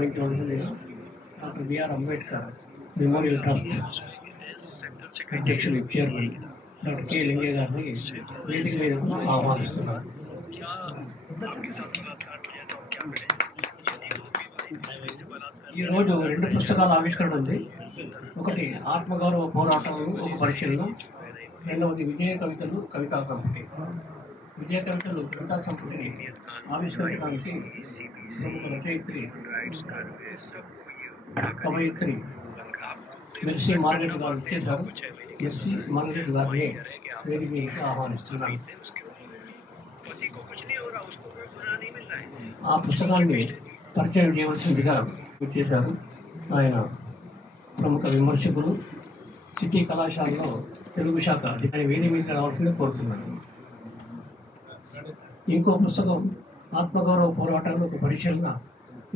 వహించవలసింది doctor BR Ambedkar memorial trust అధ్యక్షులు chairman doctor K Lingaiah గారిని వేదిక మీద ఆహ్వానిస్తున్నారు. ఈరోజు 2 పుస్తకాల ఆవిష్కరణ ఉంది. ఒకటి ఆత్మగౌరవ పోరాటాలు ఒక పరిశీలన, రెండవది విజయ కవితలు కవితా సంపుటి. విజయ కవితలు కవితా సంపుటిని ఆవిష్కరించడానికి రచయిత్రి కవయిత్రి మెర్సీ మార్గరెట్ గారు చేశారు. మెర్సీ మార్గరెట్ గారిని వేదిక ఆహ్వానిస్తున్నారు. ఆ పుస్తకాన్ని పరిచయం చేయవలసిందిగా చేశారు. ఆయన ప్రముఖ విమర్శకులు, సిటీ కళాశాలలో తెలుగు శాఖ అధికారి వేదిక మీద రావాల్సిందే కోరుతున్నాను. ఇంకో పుస్తకం ఆత్మగౌరవ పోరాటాలు ఒక పరిశీలన.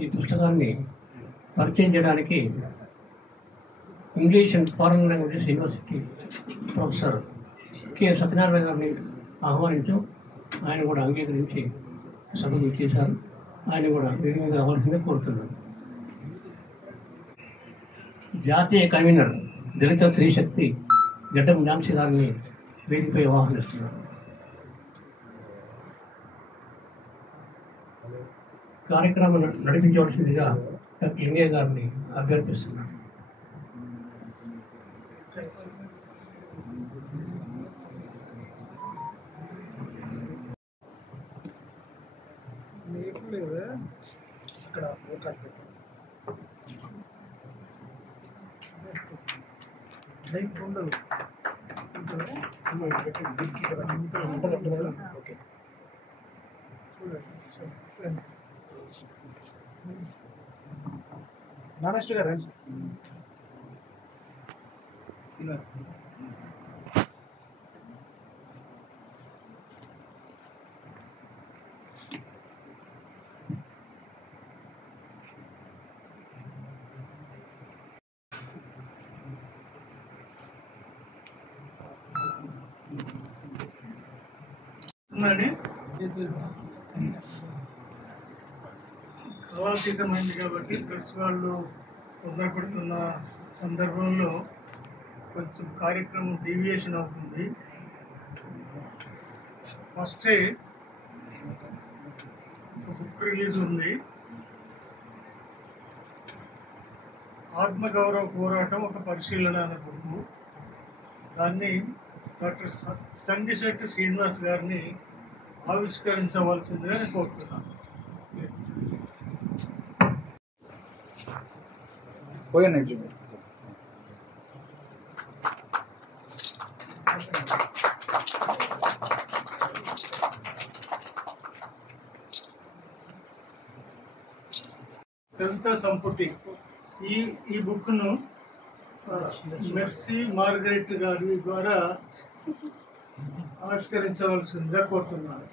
ఈ పుస్తకాన్ని పరిచయం చేయడానికి English and foreign languages university professor K Satyanarayana గారిని ఆహ్వానించాం. ఆయన కూడా అంగీకరించి సభకు చేశారు. ఆయన కూడా వేదిక మీద రావాల్సిందే కోరుతున్నాను. జాతీయ కన్వీనర్ దళిత స్త్రీశక్తి గడ్డం ఝాన్సీ గారిని వేదికపై ఆహ్వానిస్తున్నారు. కార్యక్రమం నడిపించవలసిందిగా డాక్టర్ లింగయ్య గారిని అభ్యర్థిస్తున్నారు. నానెస్ట్ గారు కాలాతీతమైంది కాబట్టి ప్రెస్ వాళ్ళు తొందరపడుతున్న సందర్భంలో కొంచెం కార్యక్రమం డీవియేషన్ అవుతుంది. ఫస్ట్ బుక్ రిలీజ్ ఉంది. ఆత్మగౌరవ పోరాటం ఒక పరిశీలన అనే బుక్. దాన్ని డాక్టర్ సంగిశెట్టి శ్రీనివాస్ గారిని ఆవిష్కరించవలసిందిగా నేను కోరుతున్నాను. కవితా సంపుటి ఈ బుక్ను మెర్సీ మార్గరెట్ గారి ద్వారా ఆవిష్కరించవలసిందిగా కోరుతున్నాను.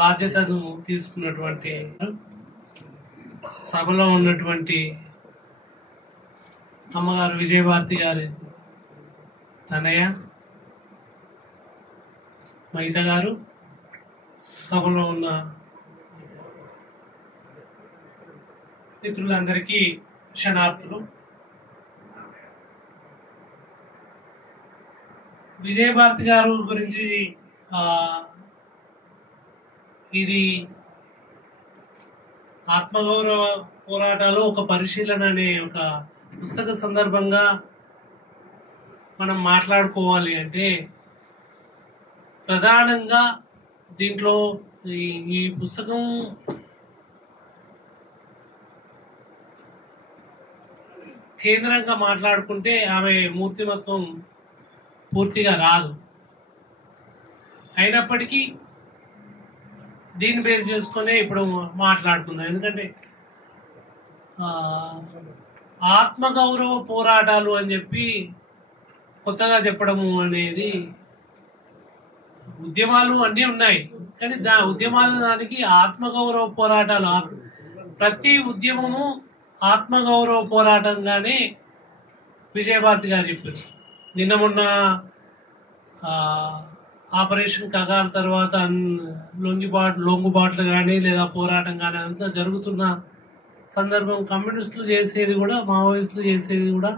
బాధ్యతను తీసుకున్నటువంటి సభలో ఉన్నటువంటి అమ్మగారు విజయభారతి గారి తనయ్య మహిత గారు, సభలో ఉన్న మిత్రులందరికీ క్షణార్థులు. విజయభారతి గారు గురించి ఆ, ఇది ఆత్మగౌరవ పోరాటాలు ఒక పరిశీలన అనే ఒక పుస్తక సందర్భంగా మనం మాట్లాడుకోవాలి అంటే ప్రధానంగా దీంట్లో ఈ పుస్తకం కేంద్రంగా మాట్లాడుకుంటే ఆమె మూర్తిమత్వం పూర్తిగా రాదు. అయినప్పటికీ దీన్ని బేస్ చేసుకునే ఇప్పుడు మాట్లాడుకుందాం. ఎందుకంటే ఆత్మగౌరవ పోరాటాలు అని చెప్పి కొత్తగా చెప్పడము అనేది, ఉద్యమాలు అన్నీ ఉన్నాయి కానీ ఉద్యమాలు దానికి ఆత్మగౌరవ పోరాటాలు, ప్రతి ఉద్యమము ఆత్మగౌరవ పోరాటంగానే విజయభారతి గారు చెప్పారు. నిన్న మొన్న ఆపరేషన్ కగార్ తర్వాత లొంగుబాట్లు కానీ లేదా పోరాటం కానీ అంతా జరుగుతున్న సందర్భం కమ్యూనిస్టులు చేసేది కూడా, మావోయిస్టులు చేసేది కూడా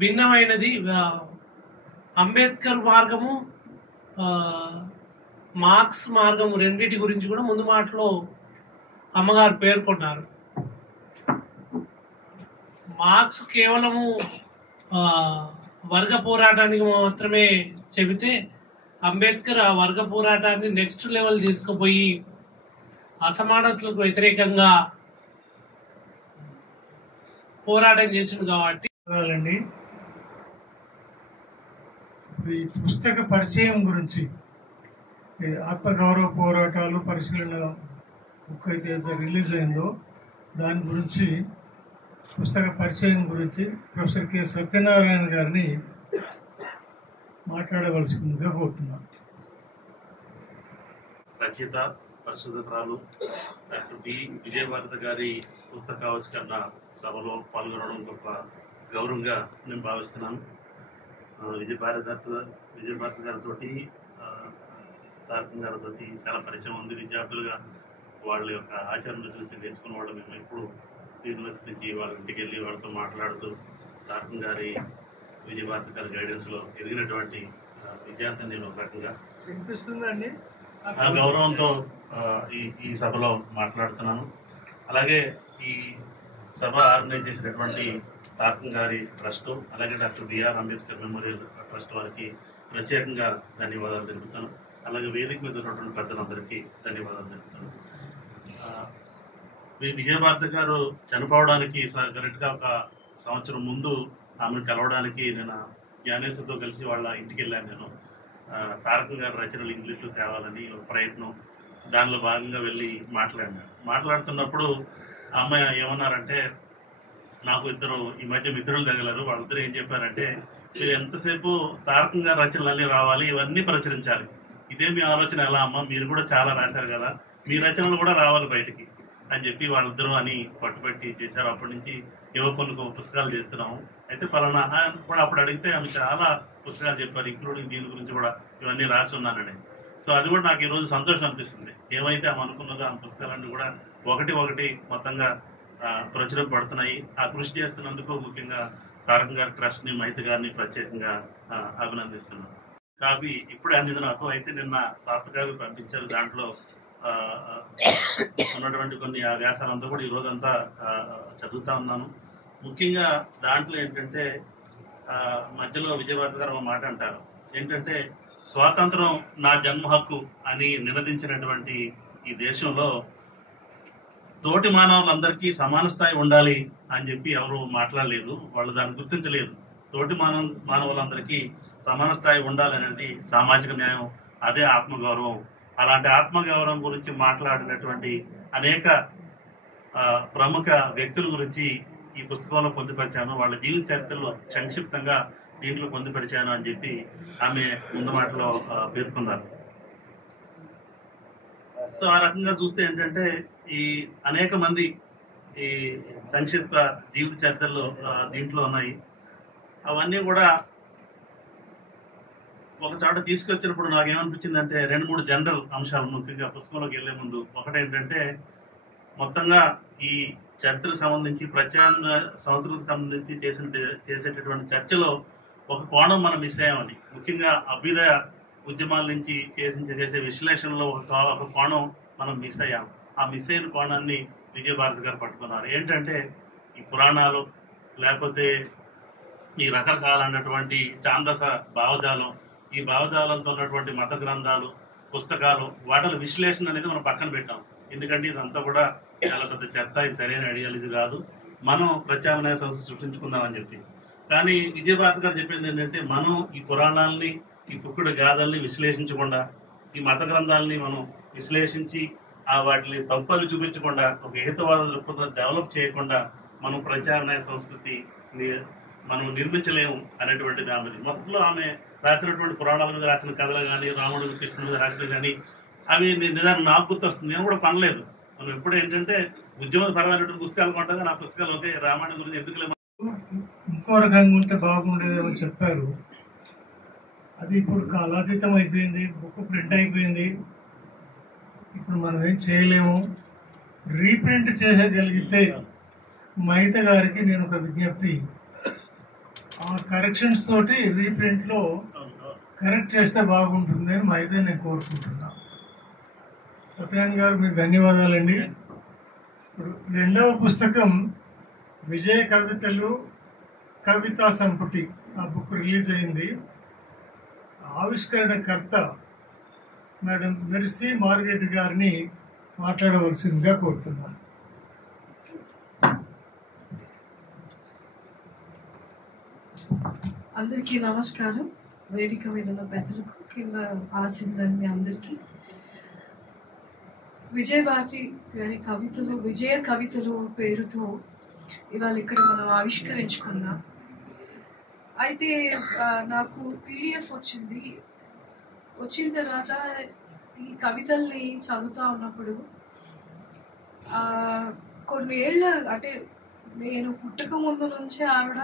భిన్నమైనది. అంబేద్కర్ మార్గము, మార్క్స్ మార్గము రెండింటి గురించి కూడా ముందు మాటలో అమ్మగారు పేర్కొన్నారు. మార్క్స్ కేవలము వర్గ పోరాటానికి మాత్రమే చెబితే, అంబేద్కర్ ఆ వర్గ పోరాటాన్ని నెక్స్ట్ లెవెల్ తీసుకుపోయి అసమానతలకు వ్యతిరేకంగా పోరాటం చేసిండు కాబట్టి. ఈ పుస్తక పరిచయం గురించి, ఆత్మగౌరవ పోరాటాలు పరిశీలన బుక్ అయితే రిలీజ్ అయిందో దాని గురించి, పుస్తక పరిచయం గురించి ప్రొఫెసర్ కె సత్యనారాయణ గారిని మాట్లాడవలసిందిగా కోరుతున్నాను. రచయిత పరిశోధకురాలు డాక్టర్ బి విజయభారతి గారి పుస్తకావిష్కరణ సభలో పాల్గొనడం గొప్ప గౌరవంగా నేను భావిస్తున్నాను. విజయభారతి గారితో, తారకం గారితో చాలా పరిచయం ఉంది. విద్యార్థులుగా వాళ్ళ యొక్క ఆచరణ చూసి నేర్చుకున్న వాళ్ళు మేము ఎప్పుడు యూనివర్సిటీ నుంచి వాళ్ళ ఇంటికి వెళ్ళి వాళ్ళతో మాట్లాడుతూ తారకం గారి, విజయభారతి గారి గైడెన్స్లో ఎదిగినటువంటి విద్యార్థిని నేను ఒక రకంగా వినిపిస్తుందండి. ఆ గౌరవంతో ఈ సభలో మాట్లాడుతున్నాను. అలాగే ఈ సభ ఆర్గనైజ్ చేసినటువంటి తారకం గారి ట్రస్ట్, అలాగే doctor BR Ambedkar memorial trust వారికి ప్రత్యేకంగా ధన్యవాదాలు తెలుపుతాను. అలాగే వేదిక మీద ఉన్నటువంటి పెద్దలందరికీ ధన్యవాదాలు తెలుపుతాను. విజయభారతి గారు చనిపోవడానికి కరెక్ట్గా ఒక సంవత్సరం ముందు ఆమెను కలవడానికి నేను జ్ఞానేశ్వర్తో కలిసి వాళ్ళ ఇంటికి వెళ్ళాను. నేను తారకం గారి రచనలు ఇంగ్లీష్లో తేవాలని ఒక ప్రయత్నం, దానిలో భాగంగా వెళ్ళి మాట్లాడుతున్నప్పుడు అమ్మాయి ఏమన్నారంటే, నాకు ఇద్దరు ఈ మధ్య మిత్రులు తగిలారు, వాళ్ళిద్దరు ఏం చెప్పారంటే, మీరు ఎంతసేపు తారకం గారి రచనలు అన్నీ రావాలి, ఇవన్నీ ప్రచురించాలి, ఇదే మీ ఆలోచన ఎలా అమ్మ, మీరు కూడా చాలా రాశారు కదా, మీ రచనలు కూడా రావాలి బయటికి అని చెప్పి వాళ్ళిద్దరూ అని పట్టుబట్టి చేశారు. అప్పటి నుంచి ఏవో కొన్ని పుస్తకాలు చేస్తున్నాము. అయితే పలానా కూడా అప్పుడు అడిగితే ఆమె చాలా పుస్తకాలు చెప్పారు, ఇంక్లూడింగ్ దీని గురించి కూడా ఇవన్నీ రాసి ఉన్నానని. సో అది కూడా నాకు ఈరోజు సంతోషం అనిపిస్తుంది. ఏమైతే ఆమె అనుకున్నదో ఆ పుస్తకాలన్నీ కూడా ఒకటి మొత్తంగా ప్రచురం పడుతున్నాయి. ఆ కృషి చేస్తున్నందుకు ముఖ్యంగా తారకం గారి ట్రస్ట్ని, మైతి గారిని ప్రత్యేకంగా అభినందిస్తున్నాను. కాపీ ఇప్పుడే అందింది నాకు. అయితే నిన్న సాఫ్ట్ కాపీ పంపించారు. దాంట్లో ఉన్నటువంటి కొన్ని ఆ వ్యాసాలంతా కూడా ఈ రోజంతా చదువుతా ఉన్నాను. ముఖ్యంగా దాంట్లో ఏంటంటే మధ్యలో విజయభారతి గారు ఒక మాట అంటారు, ఏంటంటే స్వాతంత్రం నా జన్మ హక్కు అని నినదించినటువంటి ఈ దేశంలో తోటి మానవులందరికీ సమాన స్థాయి ఉండాలి అని చెప్పి ఎవరు మాట్లాడలేదు, వాళ్ళు దాన్ని గుర్తించలేదు. తోటి మానవులందరికీ సమాన స్థాయి ఉండాలనేది సామాజిక న్యాయం, అదే ఆత్మగౌరవం. అలాంటి ఆత్మగౌరవం గురించి మాట్లాడినటువంటి అనేక ప్రముఖ వ్యక్తుల గురించి ఈ పుస్తకంలో పొందుపరిచాను. వాళ్ళ జీవిత చరిత్రలో సంక్షిప్తంగా దీంట్లో పొందుపరిచాను అని చెప్పి ఆమె ముందు మాటలో పేర్కొన్నారు. సో ఆ రకంగా చూస్తే ఏంటంటే ఈ అనేక మంది ఈ సంక్షిప్త జీవిత చరిత్రలు దీంట్లో ఉన్నాయి. అవన్నీ కూడా ఒక చోట తీసుకొచ్చినప్పుడు నాకు ఏమనిపించిందంటే 2-3 జనరల్ అంశాలు ముఖ్యంగా పుస్తకంలోకి వెళ్లే ముందు. ఒకటేంటంటే మొత్తంగా ఈ చరిత్రకు సంబంధించి, ప్రత్యేక సంస్కృతికి సంబంధించి చేసేటటువంటి చర్చలో ఒక కోణం మనం మిస్ అయ్యామని. ముఖ్యంగా అభ్యుదయ ఉద్యమాల నుంచి చేసే విశ్లేషణలో ఒక కోణం మనం మిస్ అయ్యాం. ఆ మిస్ అయిన కోణాన్ని విజయభారతి గారు పట్టుకున్నారు. ఏంటంటే ఈ పురాణాలు లేకపోతే ఈ రకరకాలైనటువంటి ఛాందస భావజాలం, ఈ భావజాలంతో ఉన్నటువంటి మత గ్రంథాలు, పుస్తకాలు, వాటిల విశ్లేషణ అనేది మనం పక్కన పెట్టాం. ఎందుకంటే ఇదంతా కూడా చాలా పెద్ద చెత్త, ఇది సరైన ఐడియాలజీ కాదు, మనం ప్రత్యామ్నాయ సంస్థ సృష్టించుకుందామని చెప్పి. కానీ విజయభారతి గారు చెప్పింది ఏంటంటే మనం ఈ పురాణాలని, ఈ కుక్కుడు గాథల్ని విశ్లేషించకుండా, ఈ మత గ్రంథాలని మనం విశ్లేషించి వాటిని తప్పులు చూపించకుండా, ఒక హేతువాద దృక్పథం డెవలప్ చేయకుండా మనం ప్రత్యామ్నాయ సంస్కృతి మనం నిర్మించలేము అనేటువంటిది ఆమె. మొదట్లో ఆమె రాసినటువంటి పురాణాల మీద రాసిన కథలు కానీ, రాముడు కృష్ణుడి మీద రాసినవి కానీ, అవి నిజాన్ని నాకు గుర్తొస్తుంది. నేను కూడా పనలేదు. మనం ఎప్పుడు ఏంటంటే ఉద్యమ పరమైనటువంటి పుస్తకాలు కొంటాగా నా పుస్తకాలు ఒకే రామాయణం గురించి ఎందుకు లేవు. ఇంకో రకంగా ఉంటే బాగుండేదేమో చెప్పారు. అది ఇప్పుడు కాలాతీతం అయిపోయింది, బుక్ ప్రింట్ అయిపోయింది, ఇప్పుడు మనం ఏం చేయలేము. రీప్రింట్ చేసేయగలిగితే మహిత గారికి నేను ఒక విజ్ఞప్తి, ఆ కరెక్షన్స్ తోటి రీప్రింట్లో కరెక్ట్ చేస్తే బాగుంటుంది అని మహిత నేను కోరుకుంటున్నా. సత్యనారాయణ గారు మీకు ధన్యవాదాలండి. ఇప్పుడు రెండవ పుస్తకం విజయ కవితలు కవితా సంపుటి, ఆ బుక్ రిలీజ్ అయింది. ఆవిష్కరణకర్త మేడం మెర్సీ మార్గరెట్ గారిని మాట్లాడవలసిందిగా కోరుతున్నాను. అందరికీ నమస్కారం. వేదిక మీద ఉన్న పెద్దలకు, కింద ఆశీర్వాదాలు మీ అందరికీ. విజయభారతి గారి కవితలు, విజయ కవితలు పేరుతో ఇవాళ ఇక్కడ మనం ఆవిష్కరించుకున్నాం. అయితే నాకు పీడిఎఫ్ వచ్చింది. వచ్చిన తర్వాత ఈ కవితల్ని చదువుతూ ఉన్నప్పుడు కొన్ని ఏళ్ళ, అంటే నేను పుట్టక ముందు నుంచే ఆవిడ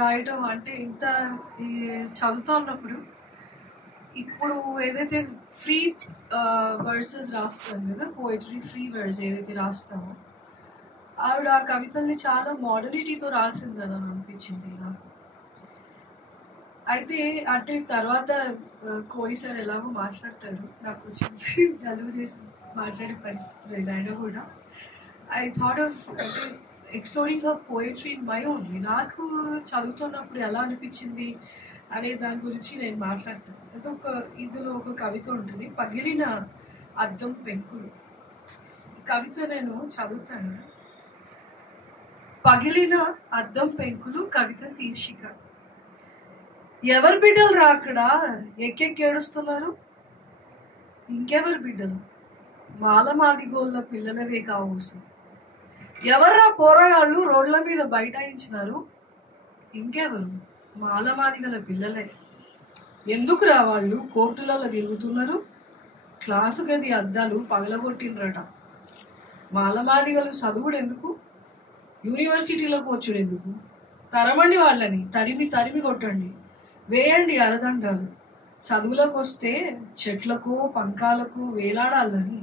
రాయడం, అంటే ఇంత చదువుతూ ఉన్నప్పుడు ఇప్పుడు ఏదైతే ఫ్రీ వర్సెస్ రాస్తాం కదా, పోయిటరీ ఫ్రీ వర్డ్స్ ఏదైతే రాస్తామో, ఆవిడ ఆ కవితల్ని చాలా మోడర్నిటీతో రాసిందని అనిపించింది నాకు. అయితే అంటే తర్వాత కోయి సార్ ఎలాగో మాట్లాడతారు, నాకు జలుబు చేసి మాట్లాడే పరిస్థితి అయినా కూడా ఐ థాట్ ఆఫ్ అంటే exploring her poetry in my own way. నాకు చదువుతున్నప్పుడు ఎలా అనిపించింది అనే దాని గురించి నేను మాట్లాడతాను. ఇందులో ఒక కవిత ఉంటుంది, పగిలిన అద్దం పెంకులు. ఈ కవిత నేను చదువుతాను. పగిలిన అద్దం పెంకులు కవిత శీర్షిక. ఎవరి బిడ్డలు రాకడా ఎక్కేడుస్తున్నారు? ఇంకెవరి బిడ్డలు? మాలమాదిగోళ్ళ పిల్లలవే కావచ్చు. ఎవర్రా పోరగాళ్ళు రోడ్ల మీద బైఠాయించినారు? ఇంకెవరు? మాలమాదిగల పిల్లలే. ఎందుకురా వాళ్ళు కోర్టులలో తిరుగుతున్నారు? క్లాసు గది అద్దాలు పగలగొట్టినరట. మాలమాదిగలు చదువుడు ఎందుకు? యూనివర్సిటీలోకి వచ్చుడు ఎందుకు? తరమండి వాళ్ళని, తరిమి తరిమి కొట్టండి, వేయండి అరదండాలు. చదువులకు వస్తే చెట్లకు పంకాలకు వేలాడాలని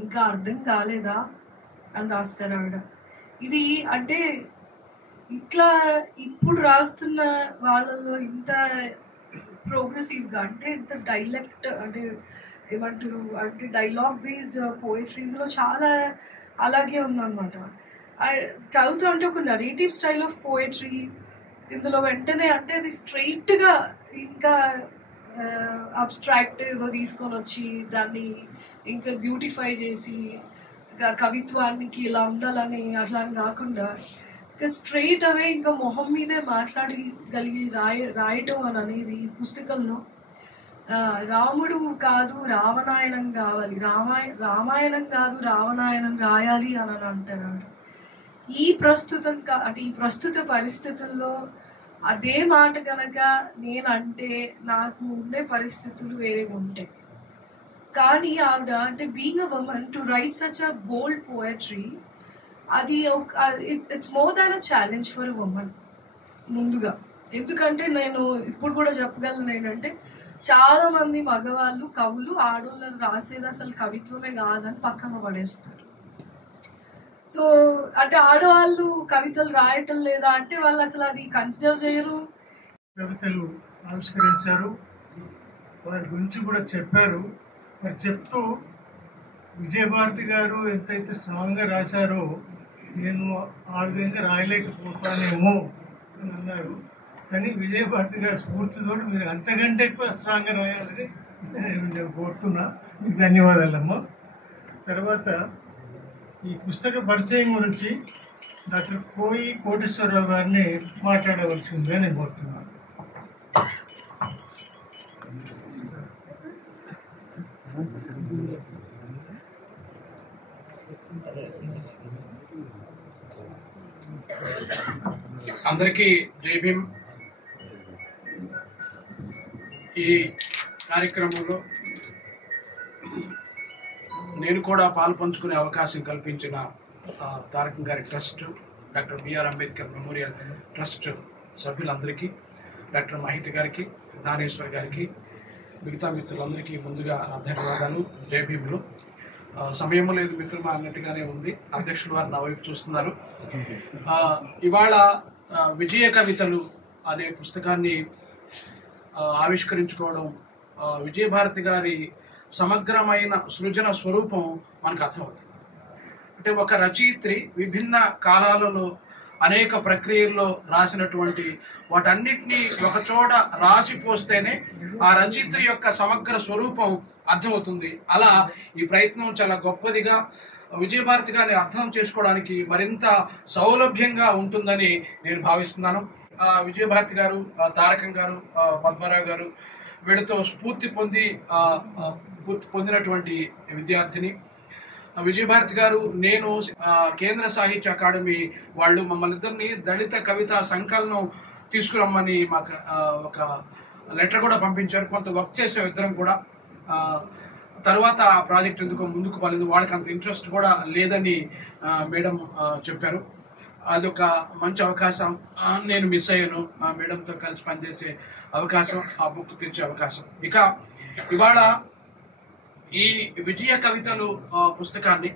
ఇంకా అర్థం కాలేదా అని రాస్తారు ఆవిడ. ఇది అంటే ఇట్లా ఇప్పుడు రాస్తున్న వాళ్ళలో ఇంత ప్రోగ్రెసివ్గా, అంటే ఇంత డైలెక్ట్, అంటే ఏమంటారు, అంటే డైలాగ్ బేస్డ్ పోయిటరీ ఇందులో చాలా అలాగే ఉందన్నమాట. చదువుతూ అంటే ఒక నరేటివ్ స్టైల్ ఆఫ్ పోయిటరీ ఇందులో వెంటనే, అంటే అది స్ట్రైట్గా ఇంకా అబ్స్ట్రాక్టివ్ తీసుకొని వచ్చి దాన్ని ఇంకా బ్యూటిఫై చేసి కవిత్వానికి ఇలా ఉండాలని అట్లా అని కాకుండా ఇంకా స్ట్రైట్ అవే ఇంకా మొహం మీదే మాట్లాడగలిగి రాయటం అని అనేది పుస్తకంలో రాముడు కాదు రావణాయనం కావాలి, రామాయణం కాదు రావణాయనం రాయాలి అని అంటారు. ఈ ప్రస్తుత పరిస్థితుల్లో అదే మాట కనుక నేనంటే నాకు ఉండే పరిస్థితులు వేరేగా ఉంటాయి. కానీ ఆవిడ అంటే being a woman to write such a bold poetry, అది it's more than a challenge for a woman ముందుగా. ఎందుకంటే నేను ఇప్పుడు కూడా చెప్పగలను ఏంటంటే చాలా మంది మగవాళ్ళు కవులు ఆడవాళ్ళు రాసేది అసలు కవిత్వమే కాదని పక్కన పడేస్తారు. సో అంటే ఆడవాళ్ళు కవితలు రాయటం లేదా అంటే వాళ్ళు అసలు అది కన్సిడర్ చేయరు. కవితలు ఆవిష్కరించారు. వారి గురించి కూడా చెప్పారు. మరి చెప్తూ విజయభారతి గారు ఎంతైతే స్ట్రాంగ్గా రాశారో నేను ఆ విధంగా రాయలేకపోతానేమో అని అన్నారు. కానీ విజయభారతి గారి స్ఫూర్తితో మీరు అంతకంటే ఎక్కువ స్ట్రాంగ్గా రాయాలని నేను కోరుతున్నా. మీకు ధన్యవాదాలమ్మా. తర్వాత ఈ పుస్తక పరిచయం గురించి డాక్టర్ కోయి కోటేశ్వరరావు గారిని మాట్లాడవలసిందిగా నేను కోరుతున్నాను. అందరికీ జై భీమ్. ఈ కార్యక్రమంలో నేను కూడా పాలు పంచుకునే అవకాశం కల్పించిన తారకం గారి trust, doctor BR Ambedkar memorial trust సభ్యులందరికీ, డాక్టర్ మహిత గారికి, జ్ఞానేశ్వర్ గారికి, మిగతా మిత్రులందరికీ ముందుగా నా ధన్యవాదాలు. జై భీములు. సమయం లేదు మిత్రులు అన్నట్టుగానే ఉంది. అధ్యక్షులు వారు నా వైపు చూస్తున్నారు. ఇవాళ విజయ కవితలు అనే పుస్తకాన్ని ఆవిష్కరించుకోవడం, విజయభారతి గారి సమగ్రమైన సృజన స్వరూపం మనకు అర్థమవుతుంది. అంటే ఒక రచయిత్రి విభిన్న కాలాలలో అనేక ప్రక్రియల్లో రాసినటువంటి వాటన్నిటినీ ఒకచోట రాసిపోస్తేనే ఆ రచయిత్రి యొక్క సమగ్ర స్వరూపం అర్థమవుతుంది. అలా ఈ ప్రయత్నం చాలా గొప్పదిగా, విజయభారతి గారిని అర్థం చేసుకోవడానికి మరింత సౌలభ్యంగా ఉంటుందని నేను భావిస్తున్నాను. విజయభారతి గారు, తారకం గారు, పద్మారావు గారు వీళ్ళతో స్ఫూర్తి పొందినటువంటి విద్యార్థిని. విజయభారతి గారు, నేను కేంద్ర సాహిత్య అకాడమీ వాళ్ళు మమ్మల్ని ఇద్దరిని దళిత కవితా సంకలనం తీసుకురమ్మని మాకు ఒక లెటర్ కూడా పంపించారు. కొంత వర్క్ చేసాం ఇద్దరం కూడా. తర్వాత ఆ ప్రాజెక్ట్ ఎందుకో ముందుకు పోలేదు. వాళ్ళకి అంత ఇంట్రెస్ట్ కూడా లేదని మేడం చెప్పారు. అదొక మంచి అవకాశం. నేను మిస్ అయ్యాను. మేడంతో కలిసి పనిచేసే అవకాశం, ఆ బుక్ తెచ్చే అవకాశం. ఇక ఇవాళ ఈ విజయ కవితలు పుస్తకాన్ని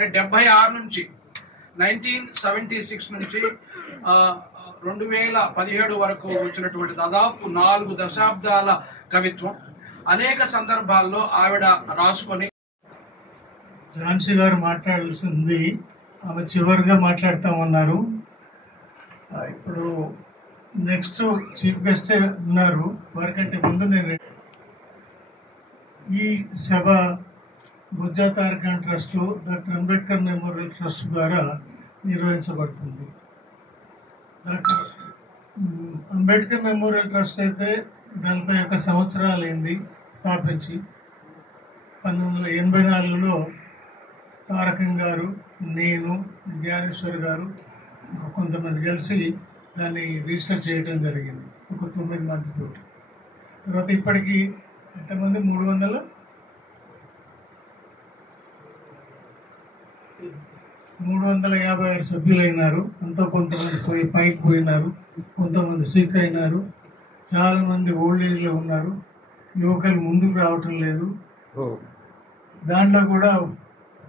76 నుంచి 1976 నుంచి 2017 వరకు వచ్చినటువంటి దాదాపు 4 దశాబ్దాల కవిత్వం. అనేక సందర్భాల్లో ఆవిడ రాసుకొని. ఝాన్సీ గారు మాట్లాడాల్సింది, ఆమె చివరిగా మాట్లాడతామన్నారు. ఇప్పుడు నెక్స్ట్ చీఫ్ గెస్ట్ ఉన్నారు. వారికంటే ముందు నేను ఈ సభ Bujja Tarakam trust, doctor Ambedkar memorial trust ద్వారా నిర్వహించబడుతుంది. డాక్టర్ అంబేద్కర్ మెమోరియల్ ట్రస్ట్ అయితే 41 సంవత్సరాలైంది స్థాపించి. 1984లో తారకం గారు, నేను, జ్ఞానేశ్వర్ గారు ఇంకా కొంతమంది కలిసి దాన్ని రిజిస్టర్ చేయడం జరిగింది, ఒక 9 మందితో. తర్వాత ఇప్పటికీ ఎంతమంది 356 సభ్యులైనారు. అంతా కొంతమంది పైకి పోయినారు, కొంతమంది సిక్ అయినారు, చాలామంది ఓల్డ్ ఏజ్లో ఉన్నారు. యువకులు ముందుకు రావటం లేదు. దాంట్లో కూడా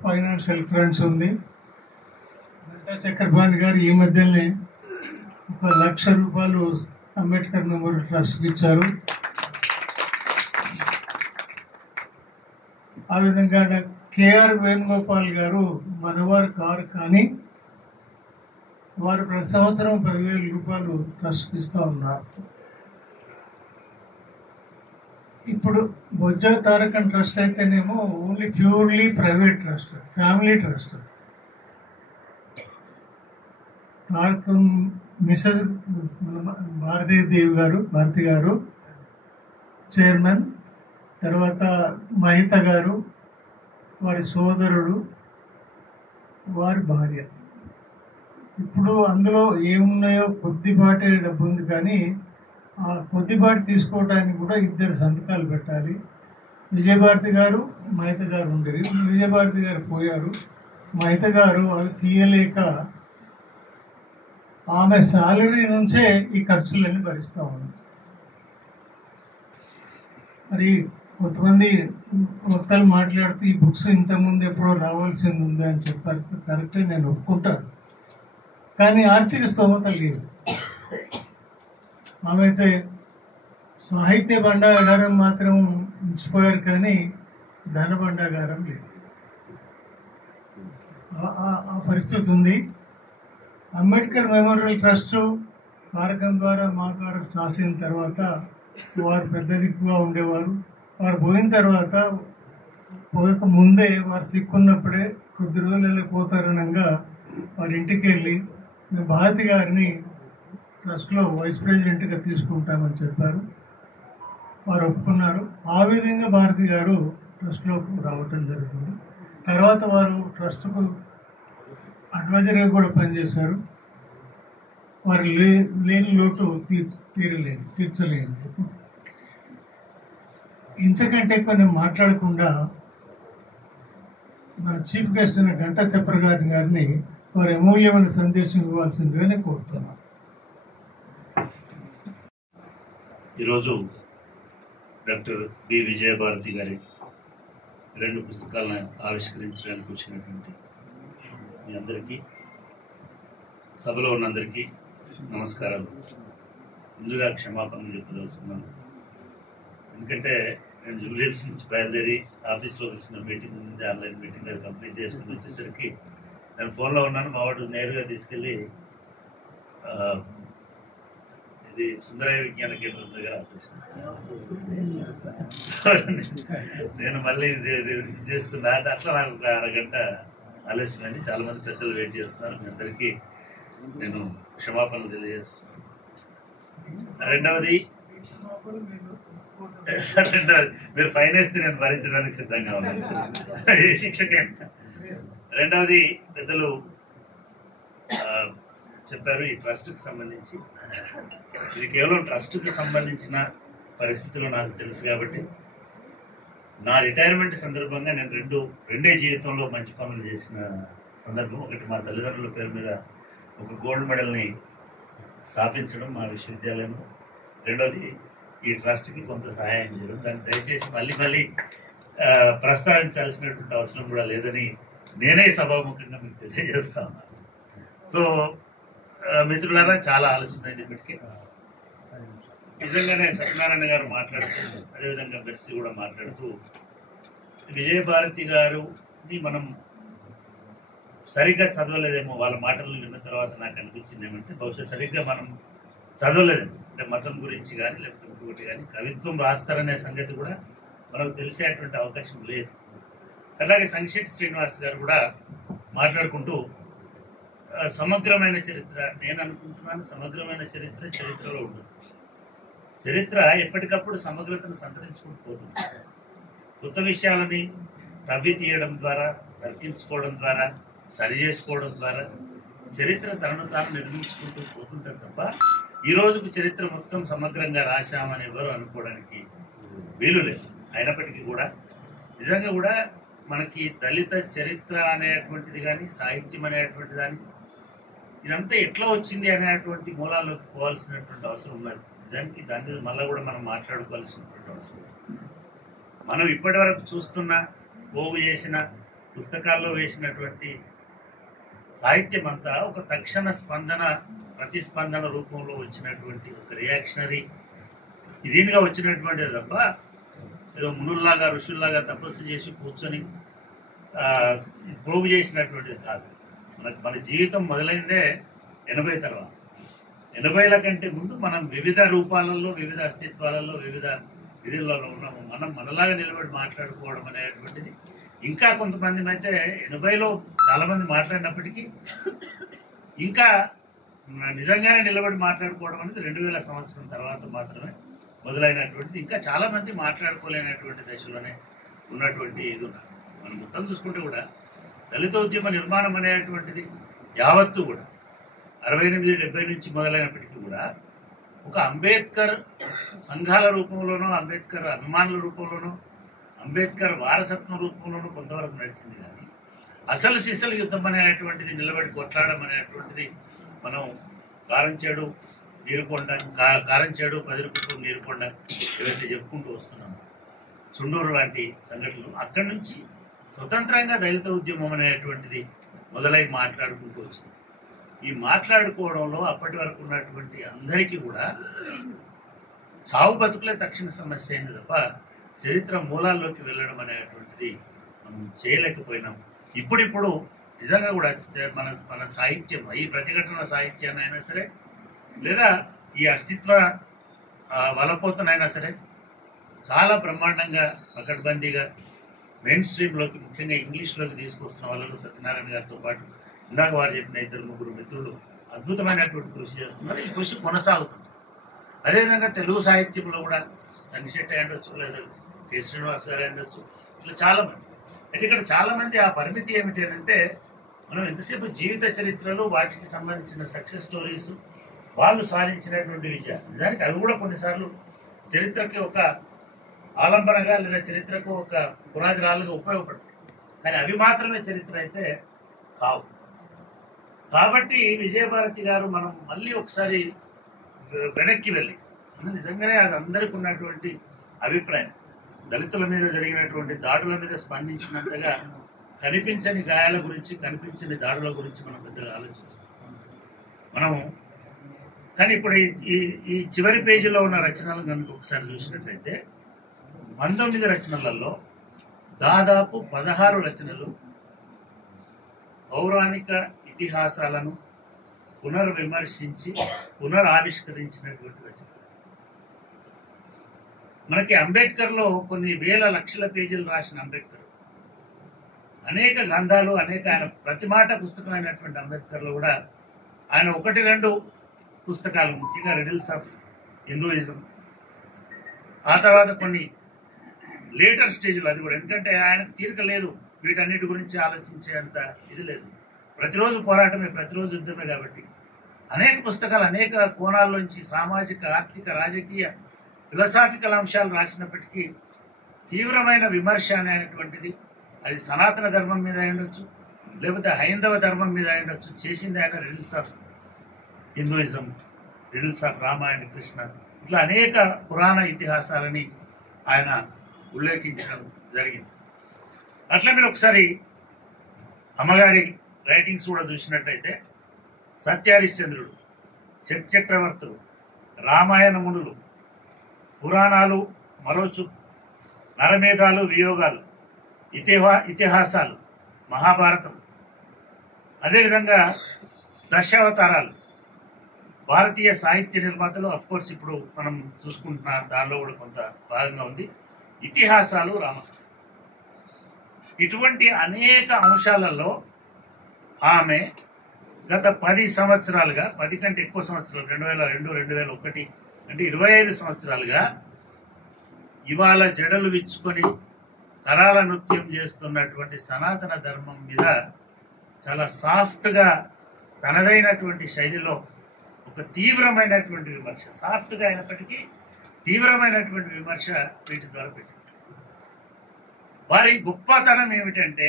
ఫైనాన్షియల్ క్రైమ్స్ ఉంది. చక్రపాణి గారు ఈ మధ్యనే 1,00,000 రూపాయలు అంబేద్కర్ మెమోరియల్ ట్రస్ట్కి ఇచ్చారు. ఆ విధంగా కేఆర్ వేణుగోపాల్ గారు మనవారు కారు, కానీ వారు ప్రతి సంవత్సరం 10,000 రూపాయలు ట్రస్ట్కి ఇస్తూ ఉన్నారు. ఇప్పుడు బొజ్జా తారకం ట్రస్ట్ అయితేనేమో only purely private trust, family trust. Tarakam Mrs Bharati గారు చైర్మన్, తర్వాత మహిత గారు, వారి సోదరుడు, వారి భార్య. ఇప్పుడు అందులో ఏమున్నాయో కొద్దిపాటే డబ్బు ఉంది, కానీ ఆ కొద్దిపాటి తీసుకోవడానికి కూడా 2 సంతకాలు పెట్టాలి. విజయభారతి గారు, మహిత గారు ఉండేది. విజయభారతి గారు పోయారు. మహిత గారు అవి తీయలేక ఆమె శాలరీ నుంచే ఈ ఖర్చులన్నీ భరిస్తూ ఉన్నారు. మరి కొంతమంది వక్తలు మాట్లాడుతూ ఈ బుక్స్ ఇంతకుముందు ఎప్పుడో రావాల్సింది ఉంది అని చెప్పారు. కరెక్టే, నేను ఒప్పుకుంటాను. కానీ ఆర్థిక స్తోమత లేదు. ఆమె అయితే సాహిత్య భండాగారం మాత్రం ఉంచిపోయారు, కానీ ధన భండాగారం లేదు. ఆ పరిస్థితి ఉంది. అంబేద్కర్ మెమోరియల్ ట్రస్ట్ కారకం ద్వారా మా ద్వారా స్టార్ట్ అయిన తర్వాత వారు పెద్ద దిక్కుగా ఉండేవారు. వారు పోయిన తర్వాత పోయక ముందే వారు సిక్కున్నప్పుడే కొద్ది రోజులలో పోతారనంగా వారి ఇంటికి వెళ్ళి మేము భారతి గారిని ట్రస్ట్లో వైస్ ప్రెసిడెంట్గా తీసుకుంటామని చెప్పారు. వారు ఒప్పుకున్నారు. ఆ విధంగా భారతి గారు ట్రస్ట్లోకి రావటం జరిగింది. తర్వాత వారు ట్రస్ట్కు అడ్వైజర్గా కూడా పనిచేశారు. వారు లేని లోటు తీర్చలేదు. ఇంతకంటే ఎక్కువ నేను మాట్లాడకుండా మన చీఫ్ గెస్ట్ అయిన గంటా చక్రవర్తి గారిని వారి అమూల్యమైన సందేశం ఇవ్వాల్సిందిగా నేను కోరుతున్నాను. ఈరోజు డాక్టర్ బి విజయభారతి గారి 2 పుస్తకాలను ఆవిష్కరించడానికి వచ్చినటువంటి మీ అందరికీ, సభలో ఉన్నందరికీ నమస్కారాలు. ముందుగా క్షమాపణలు చెప్పదలుచుకున్నాను. ఎందుకంటే నేను జూబ్లీహిల్స్ నుంచి బయలుదేరి ఆఫీస్లో వచ్చిన మీటింగ్ ఉంది, ఆన్లైన్ మీటింగ్ అది కంప్లీట్ చేసుకుని వచ్చేసరికి నేను ఫోన్లో ఉన్నాను. మా వాడు నేరుగా తీసుకెళ్ళి ఇది సుందరయ్య విజ్ఞాన కేంద్రం దగ్గర ఆపేసాను. నేను మళ్ళీ ఇది చేసుకున్నా. అట్లా నాకు ఒక అరగంట ఆలస్యమైంది. చాలా మంది పెద్దలు వెయిట్ చేస్తున్నారు. మీ అందరికీ నేను క్షమాపణలు తెలియజేస్తున్నాను. రెండవది మీరు ఫైన్ వేస్తే నేను భరించడానికి సిద్ధంగా ఉన్నాను, ఏ శిక్షకైనా. రెండవది పెద్దలు చెప్పారు ఈ ట్రస్ట్కి సంబంధించి. ఇది కేవలం ట్రస్ట్కి సంబంధించిన పరిస్థితులు నాకు తెలుసు కాబట్టి నా రిటైర్మెంట్ సందర్భంగా నేను రెండే జీవితంలో మంచి పనులు చేసిన సందర్భం. ఒకటి, మా తల్లిదండ్రుల పేరు మీద ఒక గోల్డ్ మెడల్ని స్థాపించడం మా విశ్వవిద్యాలయంలో. రెండవది ఈ ట్రస్ట్కి కొంత సహాయం చేయడం. దాన్ని దయచేసి మళ్ళీ ప్రస్తావించాల్సినటువంటి అవసరం కూడా లేదని నేనే సభాముఖంగా మీకు తెలియజేస్తా ఉన్నాను. సో మిత్రులారా, చాలా ఆలస్యమైంది ఇప్పటికే. నిజంగానే సత్యనారాయణ గారు మాట్లాడుతూ, అదేవిధంగా మెర్సీ కూడా మాట్లాడుతూ, విజయభారతి గారుని మనం సరిగ్గా చదవలేదేమో. వాళ్ళ మాటలు విన్న తర్వాత నాకు అనిపించింది ఏమంటే, బహుశా సరిగ్గా మనం చదవలేదేమో. అంటే మతం గురించి కానీ లేకపోతే ఇంకొకటి కానీ కవిత్వం రాస్తారనే సంగతి కూడా మనకు తెలిసేటువంటి అవకాశం లేదు. అలాగే సంక్షిప్త శ్రీనివాస్ గారు కూడా మాట్లాడుకుంటూ సమగ్రమైన చరిత్ర, నేను అనుకుంటున్నాను సమగ్రమైన చరిత్రలో ఉండదు. చరిత్ర ఎప్పటికప్పుడు సమగ్రతను సంతరించుకుంటూ పోతుంది. కొత్త విషయాలని తవ్వి తీయడం ద్వారా, తర్కించుకోవడం ద్వారా, సరి చేసుకోవడం ద్వారా చరిత్ర తనను తాను నిర్మించుకుంటూ పోతుంటారు తప్ప ఈ రోజుకు చరిత్ర మొత్తం సమగ్రంగా రాశామని ఎవరు అనుకోవడానికి వీలు లేదు. అయినప్పటికీ కూడా నిజంగా కూడా మనకి దళిత చరిత్ర అనేటువంటిది కానీ, సాహిత్యం అనేటువంటి కానీ, ఇదంతా ఎట్లా వచ్చింది అనేటువంటి మూలాల్లోకి పోవాల్సినటువంటి అవసరం ఉన్నది. నిజానికి దాని మీద మళ్ళీ కూడా మనం మాట్లాడుకోవాల్సినటువంటి అవసరం. మనం ఇప్పటి వరకు చూస్తున్న, పోగు చేసిన, పుస్తకాల్లో వేసినటువంటి సాహిత్యం అంతా ఒక తక్షణ స్పందన, ప్రతిస్పందన రూపంలో వచ్చినటువంటి ఒక రియాక్షనరీ ఇదిగా వచ్చినటువంటిది తప్ప ఏదో మునుల్లాగా ఋషుల్లాగా తపస్సు చేసి కూర్చొని పోగు చేసినటువంటిది కాదు. మన జీవితం మొదలైందే 80 తర్వాత. 80ల కంటే ముందు మనం వివిధ రూపాలలో, వివిధ అస్తిత్వాలలో, వివిధ విధులలో ఉన్నాము. మనం మనలాగా నిలబడి మాట్లాడుకోవడం అనేటువంటిది ఇంకా కొంతమంది అయితే 80లో చాలామంది మాట్లాడినప్పటికీ ఇంకా నిజంగానే నిలబడి మాట్లాడుకోవడం అనేది 2000 సంవత్సరం తర్వాత మాత్రమే మొదలైనటువంటిది. ఇంకా చాలామంది మాట్లాడుకోలేనటువంటి దశలోనే ఉన్నటువంటి ఇది ఉన్నారు. మనం మొత్తం చూసుకుంటే కూడా దళితోద్యమ నిర్మాణం అనేటువంటిది యావత్తు కూడా 68-70 నుంచి మొదలైనప్పటికీ కూడా ఒక అంబేద్కర్ సంఘాల రూపంలోనో, అంబేద్కర్ అభిమానుల రూపంలోనో, అంబేద్కర్ వారసత్వం రూపంలోనూ కొంతవరకు నడిచింది. కానీ అసలు సిసలు యుద్ధం అనేటువంటిది, నిలబడి కొట్లాడడం అనేటువంటిది మనం కారంచేడు, నీరుకొండ, కారంచేడు, పదిరికుప్పం, నీరుకొండ ఏవైతే చెప్పుకుంటూ వస్తున్నామో, చుండూరు లాంటి సంఘటనలు, అక్కడి నుంచి స్వతంత్రంగా దళిత ఉద్యమం అనేటువంటిది మొదలై మాట్లాడుకుంటూ వచ్చింది. ఈ మాట్లాడుకోవడంలో అప్పటి వరకు ఉన్నటువంటి అందరికీ కూడా చావు బతుకులే తక్షణ సమస్య అయింది తప్ప చరిత్ర మూలాల్లోకి వెళ్ళడం అనేటువంటిది మనం చేయలేకపోయినాం. ఇప్పుడిప్పుడు నిజంగా కూడా మన సాహిత్యం, ఈ ప్రతిఘటన సాహిత్యాన్ని అయినా సరే, లేదా ఈ అస్తిత్వ వలపోతనైనా సరే చాలా బ్రహ్మాండంగా పకడ్బందీగా మెయిన్ స్ట్రీమ్లోకి, ముఖ్యంగా ఇంగ్లీష్లోకి తీసుకొస్తున్న వాళ్ళలో సత్యనారాయణ గారితో పాటు ఇందాక వారు చెప్పిన 2-3 మిత్రులు అద్భుతమైనటువంటి కృషి చేస్తున్నారు. ఈ కృషి కొనసాగుతుంది. అదేవిధంగా తెలుగు సాహిత్యంలో కూడా సంగిశెట్టి అయ్యుండొచ్చు, లేదా కె. శ్రీనివాస్ గారు అయ్యుండొచ్చు, ఇట్లా చాలామంది. అయితే ఇక్కడ చాలామంది ఆ పరిమితి ఏమిటి అంటే, మనం ఎంతసేపు జీవిత చరిత్రలు, వాటికి సంబంధించిన సక్సెస్ స్టోరీస్, వాళ్ళు సాధించినటువంటి విజయాలు, నిజానికి అవి కూడా కొన్నిసార్లు చరిత్రకి ఒక ఆలంబనగా లేదా చరిత్రకు ఒక పునాది రాళ్ళుగా ఉపయోగపడతాయి. కానీ అవి మాత్రమే చరిత్ర అయితే కావు. కాబట్టి విజయభారతి గారు మనం మళ్ళీ ఒకసారి వెనక్కి వెళ్ళి, నిజంగానే అది అందరికీ ఉన్నటువంటి అభిప్రాయం, దళితుల మీద జరిగినటువంటి దాడుల మీద స్పందించినంతగా కనిపించని గాయాల గురించి, కనిపించని దాడుల గురించి మనం పెద్దగా ఆలోచించాం మనము. కానీ ఇప్పుడు ఈ చివరి పేజీలో ఉన్న రచనలు కనుక ఒకసారి చూసినట్టయితే 19 రచనలలో దాదాపు 16 రచనలు పౌరాణిక ఇతిహాసాలను పునర్విమర్శించి పునరావిష్కరించినటువంటి రచన. మనకి అంబేద్కర్లో కొన్ని వేల లక్షల పేజీలు రాసిన అంబేద్కర్, అనేక గ్రంథాలు, అనేక ఆయన ప్రతి మాట పుస్తకమైనటువంటి అంబేద్కర్లో కూడా ఆయన 1-2 పుస్తకాలు, ముఖ్యంగా రిడిల్స్ ఆఫ్ హిందూయిజం, ఆ తర్వాత కొన్ని లేటర్ స్టేజ్లో, అది కూడా ఎందుకంటే ఆయనకు తీరిక లేదు వీటన్నిటి గురించి ఆలోచించేంత ఇది లేదు, ప్రతిరోజు పోరాటమే, ప్రతిరోజు యుద్ధమే. కాబట్టి అనేక పుస్తకాలు అనేక కోణాల్లోంచి సామాజిక, ఆర్థిక, రాజకీయ, ఫిలసాఫికల్ అంశాలు రాసినప్పటికీ తీవ్రమైన విమర్శ అనేటువంటిది, అది సనాతన ధర్మం మీద అయ్యుండొచ్చు, లేకపోతే హైందవ ధర్మం మీద అయ్యుండొచ్చు, చేసింది ఆయన riddles of Hinduism, riddles of Ramayana, Krishna, ఇట్లా అనేక పురాణ ఇతిహాసాలని ఆయన ఉల్లేఖించడం జరిగింది. అట్లా మీరు ఒకసారి అమ్మగారి రైటింగ్స్ కూడా చూసినట్టయితే సత్యహరిశ్చంద్రుడు, చక్రవర్తులు, రామాయణ మునులు, పురాణాలు, మరోచు, నరమేధాలు, వియోగాలు, ఇతిహాసాలు, మహాభారతం, అదేవిధంగా దశావతారాలు, భారతీయ సాహిత్య నిర్మాతలు, అఫ్కోర్స్ ఇప్పుడు మనం చూసుకుంటున్న దానిలో కూడా కొంత భాగంగా ఉంది, ఇతిహాసాలు, రామకథ. ఇటువంటి అనేక అంశాలలో ఆమె గత 10 సంవత్సరాలుగా, 10 కంటే ఎక్కువ సంవత్సరాలు, 2002, 2001 అంటే 25 సంవత్సరాలుగా ఇవాళ జడలు విచ్చుకొని కరాల నృత్యం చేస్తున్నటువంటి సనాతన ధర్మం మీద చాలా సాఫ్ట్గా, తనదైనటువంటి శైలిలో ఒక తీవ్రమైనటువంటి విమర్శ, సాఫ్ట్గా అయినప్పటికీ తీవ్రమైనటువంటి విమర్శ వీటి ద్వారా పెట్టింది. వారి గొప్పతనం ఏమిటంటే,